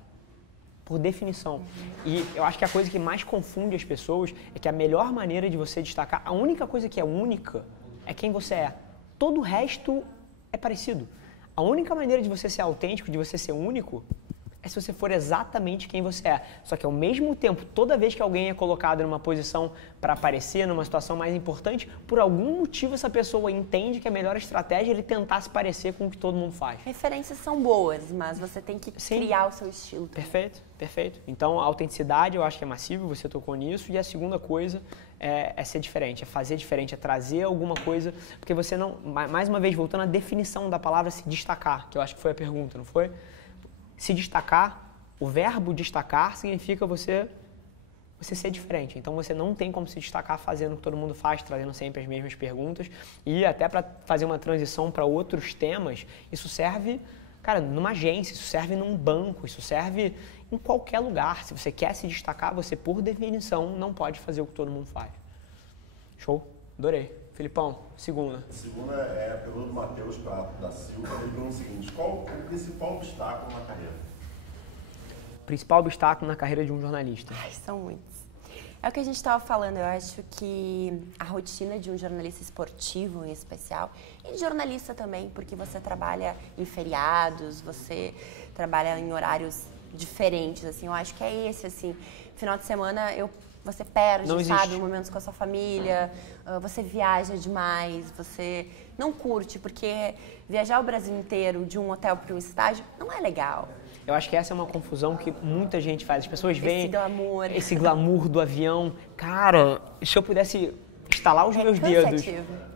Por definição. E eu acho que a coisa que mais confunde as pessoas é que a melhor maneira de você destacar, a única coisa que é única é quem você é. Todo o resto é parecido. A única maneira de você ser autêntico, de você ser único, é se você for exatamente quem você é. Só que ao mesmo tempo, toda vez que alguém é colocado numa posição para aparecer, numa situação mais importante, por algum motivo essa pessoa entende que a melhor estratégia é ele tentar se parecer com o que todo mundo faz. Referências são boas, mas você tem que criar o seu estilo. Perfeito, perfeito. Então a autenticidade eu acho que é massiva, você tocou nisso. E a segunda coisa é ser diferente, é fazer diferente, é trazer alguma coisa, porque você não, mais uma vez, voltando à definição da palavra se destacar, que eu acho que foi a pergunta, não foi? Se destacar, o verbo destacar significa você ser diferente. Então você não tem como se destacar fazendo o que todo mundo faz, trazendo sempre as mesmas perguntas. E até para fazer uma transição para outros temas, isso serve, cara, numa agência, isso serve num banco, isso serve em qualquer lugar. Se você quer se destacar, você, por definição, não pode fazer o que todo mundo faz. Show? Adorei. Filipão, segunda. A segunda é a pergunta do Matheus Prato da Silva. Ele pergunta o seguinte: qual o principal obstáculo na carreira? Principal obstáculo na carreira de um jornalista? Ai, são muitos. É o que a gente estava falando. Eu acho que a rotina de um jornalista esportivo, em especial, e de jornalista também, porque você trabalha em feriados, você trabalha em horários diferentes, assim. Eu acho que é esse, assim. Final de semana, você perde, sabe, momentos com a sua família, você viaja demais, você não curte, porque viajar o Brasil inteiro de um hotel para um estádio não é legal. Eu acho que essa é uma confusão que muita gente faz. As pessoas veem esse glamour do avião. Cara, se eu pudesse estalar os meus dedos...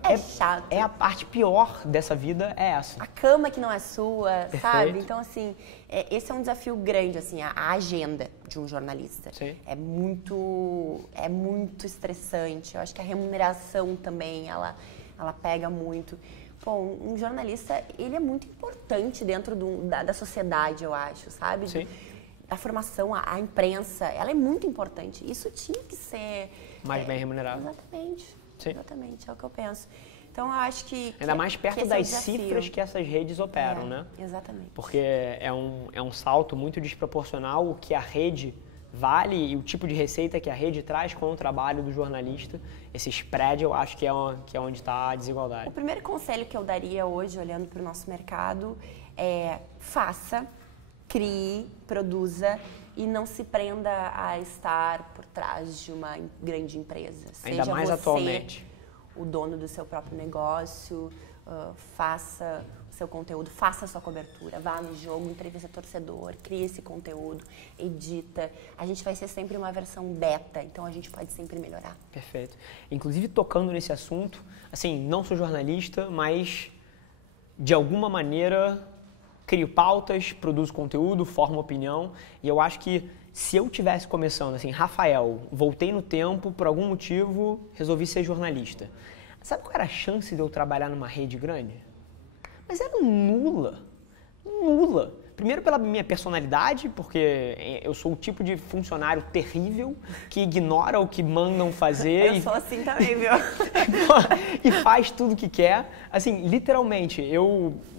É chato. É a parte pior dessa vida, é essa. A cama que não é sua, Perfeito. sabe? Então, assim, esse é um desafio grande, assim, a agenda de um jornalista. Sim. É muito estressante. Eu acho que a remuneração também, ela pega muito. Pô, um jornalista, ele é muito importante dentro da sociedade, eu acho, sabe? Sim. A formação, a imprensa, ela é muito importante. Isso tinha que ser... Mais bem remunerado. Exatamente. Sim. Exatamente, é o que eu penso. Então, eu acho que... Ainda mais perto das cifras que essas redes operam, né? Exatamente. Porque é um salto muito desproporcional o que a rede vale e o tipo de receita que a rede traz com o trabalho do jornalista. Esse spread, eu acho que é onde está a desigualdade. O primeiro conselho que eu daria hoje, olhando para o nosso mercado, é faça, crie, produza e não se prenda a estar por trás de uma grande empresa. Ainda Seja mais você atualmente. O dono do seu próprio negócio, faça o seu conteúdo, faça a sua cobertura, vá no jogo, entrevista torcedor, crie esse conteúdo, edita. A gente vai ser sempre uma versão beta, então a gente pode sempre melhorar. Perfeito. Inclusive, tocando nesse assunto, assim, não sou jornalista, mas de alguma maneira crio pautas, produzo conteúdo, formo opinião, e eu acho que se eu tivesse começando assim, Rafael, voltei no tempo, por algum motivo, resolvi ser jornalista. Sabe qual era a chance de eu trabalhar numa rede grande? Mas era nula. Nula. Primeiro pela minha personalidade, porque eu sou o tipo de funcionário terrível que ignora o que mandam fazer. Eu sou assim também, viu? E faz tudo o que quer. Assim, literalmente,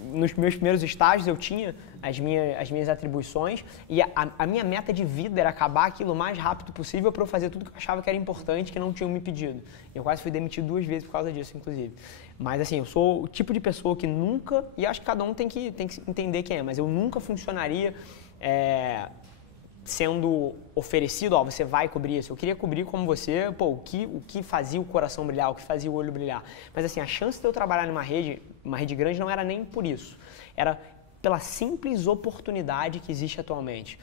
nos meus primeiros estágios eu tinha as minhas atribuições e a minha meta de vida era acabar aquilo o mais rápido possível para eu fazer tudo que eu achava que era importante, que não tinham me pedido. Eu quase fui demitido 2 vezes por causa disso, inclusive. Mas assim, eu sou o tipo de pessoa que nunca, e acho que cada um tem que entender quem é, mas eu nunca funcionaria sendo oferecido, ó, você vai cobrir isso. Eu queria cobrir como você, pô, o que fazia o coração brilhar, o que fazia o olho brilhar. Mas assim, a chance de eu trabalhar numa rede grande não era nem por isso. Era pela simples oportunidade que existe atualmente.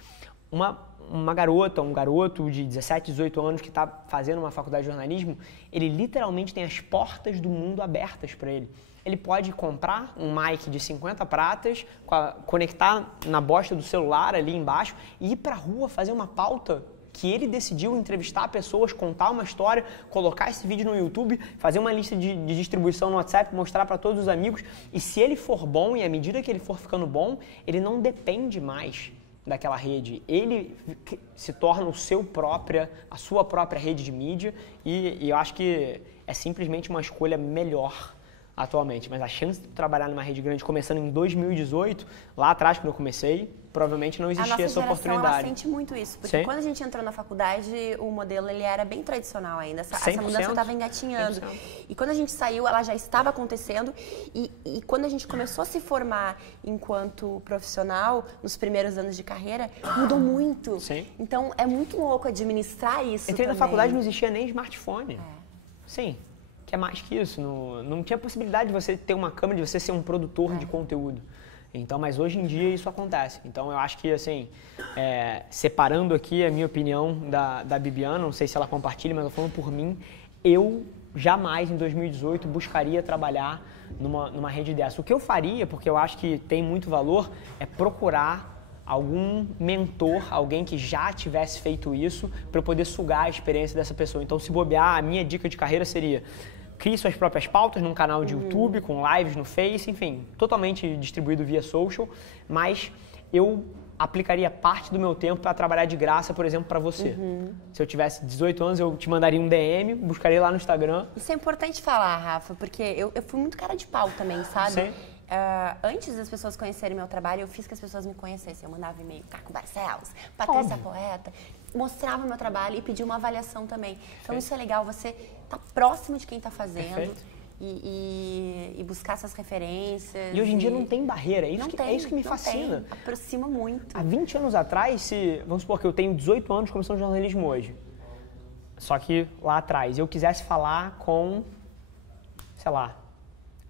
Uma garota, um garoto de 17, 18 anos que está fazendo uma faculdade de jornalismo, ele literalmente tem as portas do mundo abertas para ele. Ele pode comprar um mic de 50 pratas, conectar na bosta do celular ali embaixo e ir para a rua fazer uma pauta que ele decidiu, entrevistar pessoas, contar uma história, colocar esse vídeo no YouTube, fazer uma lista de distribuição no WhatsApp, mostrar para todos os amigos. E se ele for bom, e à medida que ele for ficando bom, ele não depende mais daquela rede. Ele se torna a sua própria rede de mídia e eu acho que é simplesmente uma escolha melhor atualmente. Mas a chance de trabalhar numa rede grande começando em 2018, lá atrás quando eu comecei, provavelmente não existia essa oportunidade. Ela sente muito isso, porque quando a gente entrou na faculdade, o modelo ele era bem tradicional ainda, essa mudança estava engatinhando. 100%. E quando a gente saiu, ela já estava acontecendo e quando a gente começou a se formar enquanto profissional, nos primeiros anos de carreira, mudou muito. Sim. Então, é muito louco administrar isso. Entrei na faculdade, não existia nem smartphone. Sim. Que é mais que isso, não tinha possibilidade de você ter uma câmera, de você ser um produtor de conteúdo. Então, mas hoje em dia isso acontece. Então eu acho que, assim, separando aqui a minha opinião da Bibiana, não sei se ela compartilha, mas eu falando por mim, eu jamais em 2018 buscaria trabalhar numa rede dessa. O que eu faria, porque eu acho que tem muito valor, é procurar algum mentor, alguém que já tivesse feito isso, para eu poder sugar a experiência dessa pessoa. Então, se bobear, a minha dica de carreira seria: crie suas próprias pautas num canal de YouTube, com lives no Face, enfim, totalmente distribuído via social, mas eu aplicaria parte do meu tempo para trabalhar de graça, por exemplo, para você. Se eu tivesse 18 anos, eu te mandaria um DM, buscaria lá no Instagram. Isso é importante falar, Rafa, porque eu fui muito cara de pau também, sabe? Sim. Antes das pessoas conhecerem meu trabalho, eu fiz que as pessoas me conhecessem. Eu mandava e-mail, Caco Barcelos, Patrícia Poeta, mostrava meu trabalho e pedia uma avaliação também. Então isso é legal, você tá próximo de quem tá fazendo e buscar essas referências. E hoje em dia não tem barreira, é isso que me fascina. Tem, aproxima muito. Há 20 anos atrás, vamos supor que eu tenho 18 anos começando jornalismo hoje, só que lá atrás eu quisesse falar com, sei lá,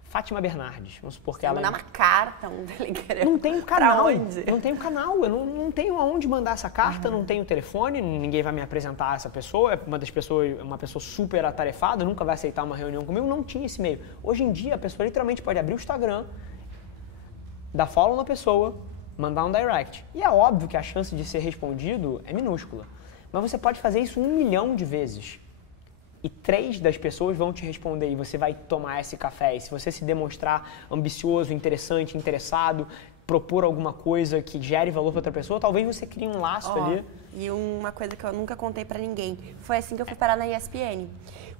Fátima Bernardes, vamos supor que ela... mandar uma carta, um telegrama. Não tenho canal, não tenho canal, eu não tenho aonde mandar essa carta, não tenho telefone, ninguém vai me apresentar essa pessoa, é uma pessoa super atarefada, nunca vai aceitar uma reunião comigo, não tinha esse meio. Hoje em dia, a pessoa literalmente pode abrir o Instagram, dar follow na pessoa, mandar um direct. E é óbvio que a chance de ser respondido é minúscula, mas você pode fazer isso 1 milhão de vezes. E 3 das pessoas vão te responder e você vai tomar esse café. E se você se demonstrar ambicioso, interessante, interessado, propor alguma coisa que gere valor para outra pessoa, talvez você crie um laço ali. E uma coisa que eu nunca contei para ninguém, foi assim que eu fui parar na ESPN.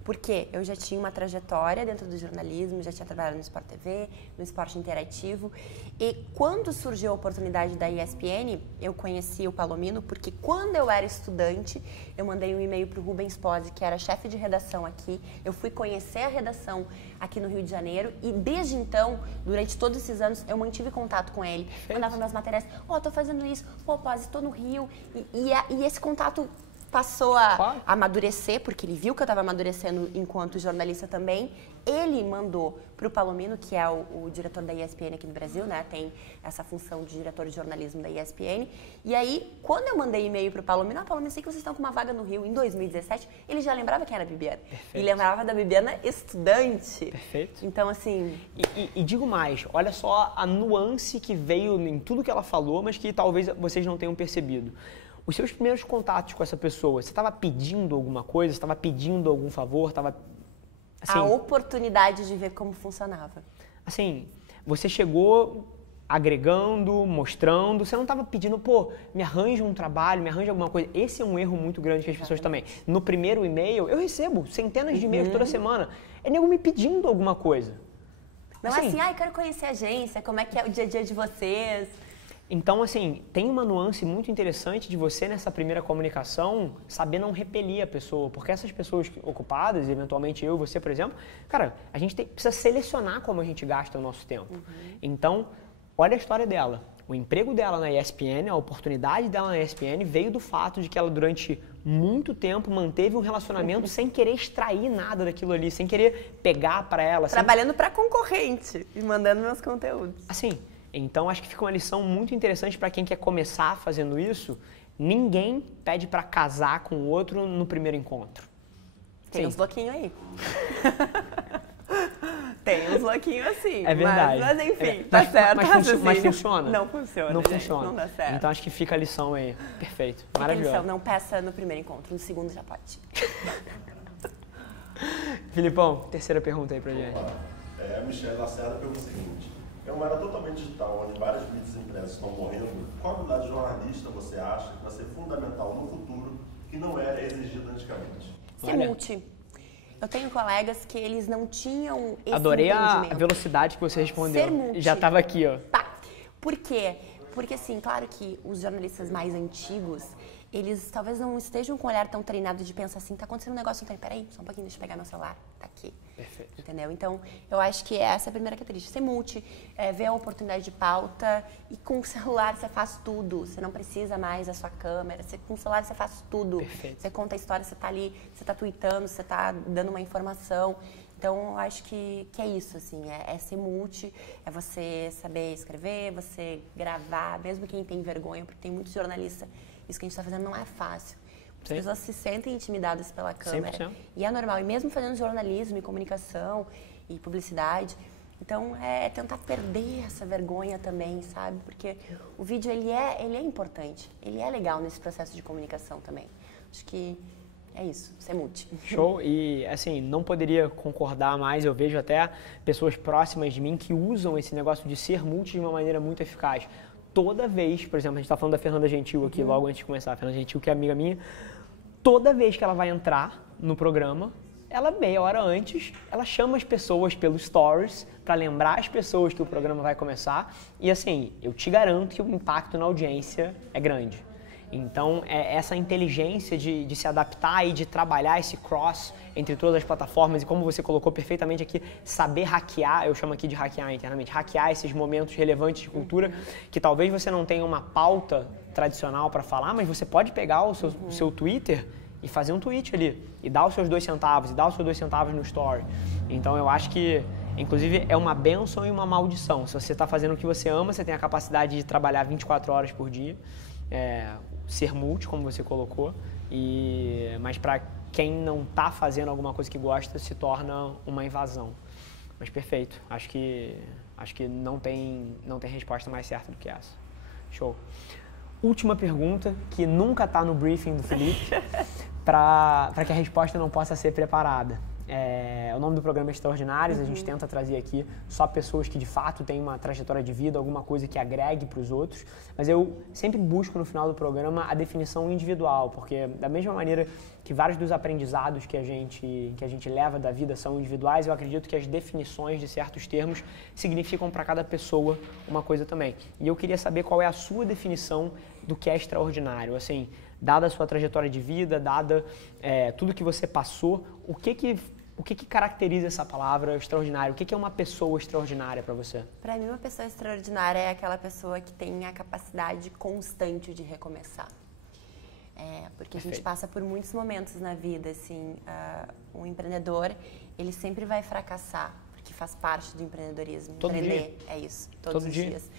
Porque eu já tinha uma trajetória dentro do jornalismo, já tinha trabalhado no Sport TV, no esporte interativo. E quando surgiu a oportunidade da ESPN, eu conheci o Palomino, porque quando eu era estudante, eu mandei um e-mail para o Rubens Pozzi, que era chefe de redação aqui. Eu fui conhecer a redação aqui no Rio de Janeiro e desde então, durante todos esses anos, eu mantive contato com ele. Mandava meus materiais, tô fazendo isso, Pozzi, tô no Rio. E esse contato passou a amadurecer, porque ele viu que eu estava amadurecendo enquanto jornalista também. Ele mandou para o Palomino, que é o diretor da ESPN aqui no Brasil, né? Tem essa função de diretor de jornalismo da ESPN. E aí, quando eu mandei e-mail para o Palomino, Palomino, sei que vocês estão com uma vaga no Rio em 2017, ele já lembrava quem era a Bibiana. E lembrava da Bibiana estudante. Perfeito. Então, assim... E digo mais, olha só a nuance que veio em tudo que ela falou, mas que talvez vocês não tenham percebido. Os seus primeiros contatos com essa pessoa, você estava pedindo alguma coisa, você estava pedindo algum favor, estava... Assim, a oportunidade de ver como funcionava. Assim, você chegou agregando, mostrando, você não estava pedindo, me arranja um trabalho, me arranja alguma coisa. Esse é um erro muito grande que as pessoas também... No primeiro e-mail, eu recebo centenas de e-mails toda semana, é nego me pedindo alguma coisa. Não é assim, quero conhecer a agência, como é que é o dia a dia de vocês... Então, assim, tem uma nuance muito interessante de você, nessa primeira comunicação, saber não repelir a pessoa. Porque essas pessoas ocupadas, eventualmente eu e você, por exemplo, cara, a gente precisa selecionar como a gente gasta o nosso tempo. Então, olha a história dela. o emprego dela na ESPN, a oportunidade dela na ESPN veio do fato de que ela durante muito tempo manteve um relacionamento sem querer extrair nada daquilo ali, sem querer pegar para ela. Trabalhando para concorrente e mandando meus conteúdos. Assim, então acho que fica uma lição muito interessante para quem quer começar fazendo isso. Ninguém pede para casar com o outro no primeiro encontro. Tem uns louquinhos aí. Tem uns louquinhos assim. É verdade. Mas enfim, tá certo. Mas funciona? Não funciona, Não gente, funciona. não dá certo. Então acho que fica a lição aí. Perfeito. Maravilhoso. Lição, não peça no primeiro encontro, no segundo já pode. Filipão, terceira pergunta aí pra gente. A Michelle Lacerda pergunta o seguinte: é uma era totalmente digital, onde várias mídias impressas estão morrendo. Qual habilidade jornalista você acha que vai ser fundamental no futuro que não era exigida antigamente? Ser multi. Eu tenho colegas que eles não tinham esse Adorei a entendimento. velocidade que você respondeu. Ser multi. Já estava aqui, ó. Tá. Por quê? Porque, assim, claro que os jornalistas mais antigos, eles talvez não estejam com o olhar tão treinado de pensar assim, tá acontecendo um negócio, então, peraí, só um pouquinho, deixa eu pegar meu celular, tá aqui. Perfeito. Entendeu? Então, eu acho que essa é a primeira característica. Ser multi, ver a oportunidade de pauta e com o celular você faz tudo. Você não precisa mais da sua câmera. Com o celular você faz tudo. Perfeito. Você conta a história, você tá ali, você tá tweetando, você tá dando uma informação. Então, eu acho que é isso, assim, é ser multi, é você saber escrever, você gravar, mesmo quem tem vergonha, porque tem muitos jornalistas, isso que a gente está fazendo não é fácil. As pessoas se sentem intimidadas pela câmera. 100%. E é normal. E mesmo fazendo jornalismo e comunicação e publicidade, então é tentar perder essa vergonha também, sabe? Porque o vídeo, ele é importante. Ele é legal nesse processo de comunicação também. Acho que é isso, ser multi. Show. E, assim, não poderia concordar mais. Eu vejo até pessoas próximas de mim que usam esse negócio de ser multi de uma maneira muito eficaz. Toda vez, por exemplo, a gente está falando da Fernanda Gentil aqui, logo antes de começar. A Fernanda Gentil, que é amiga minha, toda vez que ela vai entrar no programa, ela, meia hora antes, ela chama as pessoas pelos stories para lembrar as pessoas que o programa vai começar. E, assim, eu te garanto que o impacto na audiência é grande. Então, essa inteligência de se adaptar e de trabalhar esse cross entre todas as plataformas e, como você colocou perfeitamente aqui, saber hackear, eu chamo aqui de hackear internamente, hackear esses momentos relevantes de cultura que talvez você não tenha uma pauta tradicional para falar, mas você pode pegar o seu Twitter e fazer um tweet ali e dar os seus 2 centavos, e dar os seus 2 centavos no story. Então, eu acho que, inclusive, é uma bênção e uma maldição. Se você está fazendo o que você ama, você tem a capacidade de trabalhar 24 horas por dia, ser multi, como você colocou, mas para quem não está fazendo alguma coisa que gosta, se torna uma invasão. Mas perfeito, acho que não tem resposta mais certa do que essa. Show. Última pergunta, que nunca está no briefing do Felipe, para que a resposta não possa ser preparada. O nome do programa é Extraordinários, a gente tenta trazer aqui só pessoas que de fato têm uma trajetória de vida, alguma coisa que agregue para os outros, mas eu sempre busco no final do programa a definição individual, porque da mesma maneira que vários dos aprendizados que a gente leva da vida são individuais, eu acredito que as definições de certos termos significam para cada pessoa uma coisa também. E eu queria saber qual é a sua definição do que é extraordinário, assim, dada a sua trajetória de vida, dada tudo que você passou, o que caracteriza essa palavra extraordinário? O que é uma pessoa extraordinária para você? Para mim, uma pessoa extraordinária é aquela pessoa que tem a capacidade constante de recomeçar. Porque a gente passa por muitos momentos na vida, assim, um empreendedor, ele sempre vai fracassar, porque faz parte do empreendedorismo. Todo Empreender dia. é isso, todos os dias.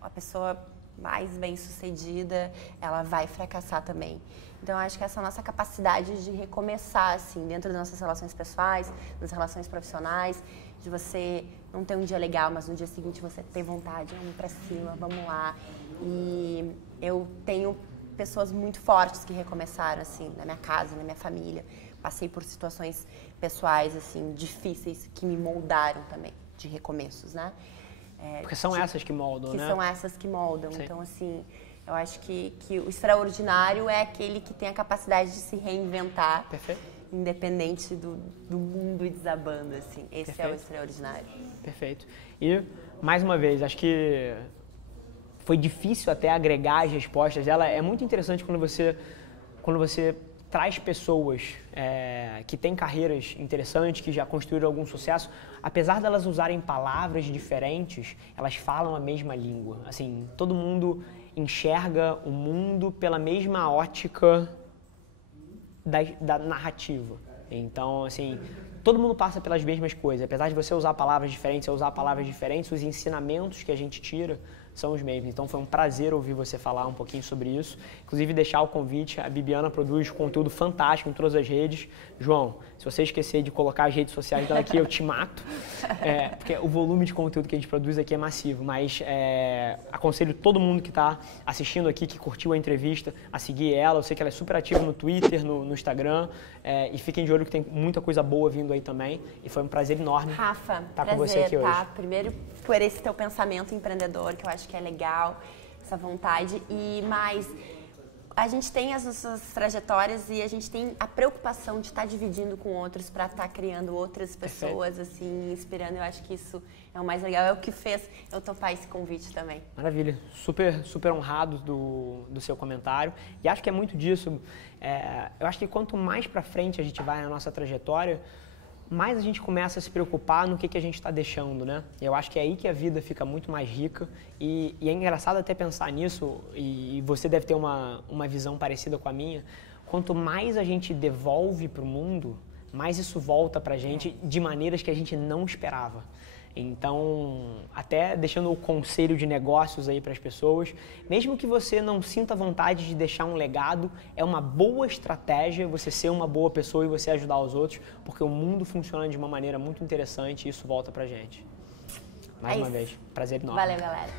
A pessoa mais bem-sucedida, ela vai fracassar também. Então, acho que essa nossa capacidade de recomeçar, assim, dentro das nossas relações pessoais, das relações profissionais, de você não ter um dia legal, mas no dia seguinte você ter vontade, vamos pra cima, vamos lá. E eu tenho pessoas muito fortes que recomeçaram, assim, na minha casa, na minha família. Passei por situações pessoais, assim, difíceis, que me moldaram também, de recomeços, né? Porque são essas que moldam, né? Que são essas que moldam. Sim. Então, assim, eu acho que o extraordinário é aquele que tem a capacidade de se reinventar. Perfeito. Independente do mundo desabando, assim. Esse Perfeito. é o extraordinário. Perfeito. E, mais uma vez, acho que foi difícil até agregar as respostas dela. É muito interessante quando você traz pessoas que têm carreiras interessantes, que já construíram algum sucesso, apesar delas usarem palavras diferentes, elas falam a mesma língua. Assim, todo mundo enxerga o mundo pela mesma ótica da narrativa. Então, assim, todo mundo passa pelas mesmas coisas. Apesar de você usar palavras diferentes, os ensinamentos que a gente tira são os mesmos. Então foi um prazer ouvir você falar um pouquinho sobre isso. Inclusive deixar o convite, a Bibiana produz conteúdo fantástico em todas as redes. João, se você esquecer de colocar as redes sociais dela aqui, eu te mato. Porque o volume de conteúdo que a gente produz aqui é massivo. Mas aconselho todo mundo que está assistindo aqui, que curtiu a entrevista, a seguir ela. Eu sei que ela é super ativa no Twitter, no Instagram. E fiquem de olho que tem muita coisa boa vindo aí também. E foi um prazer enorme estar com você aqui hoje. Primeiro por esse teu pensamento empreendedor, que eu acho que é legal, essa vontade. E mais, a gente tem as nossas trajetórias e a gente tem a preocupação de estar dividindo com outros para estar criando outras pessoas, assim, inspirando. Eu acho que isso é o mais legal, é o que fez eu topar esse convite também. Maravilha, super honrado do seu comentário. E acho que é muito disso. Eu acho que quanto mais para frente a gente vai na nossa trajetória, mais a gente começa a se preocupar no que a gente está deixando, né? Eu acho que é aí que a vida fica muito mais rica e é engraçado até pensar nisso, e você deve ter uma visão parecida com a minha. Quanto mais a gente devolve para o mundo, mais isso volta para a gente de maneiras que a gente não esperava. Então, até deixando o conselho de negócios aí para as pessoas, mesmo que você não sinta vontade de deixar um legado, é uma boa estratégia você ser uma boa pessoa e você ajudar os outros, porque o mundo funciona de uma maneira muito interessante e isso volta pra gente. Mais uma vez, prazer enorme. Valeu, galera.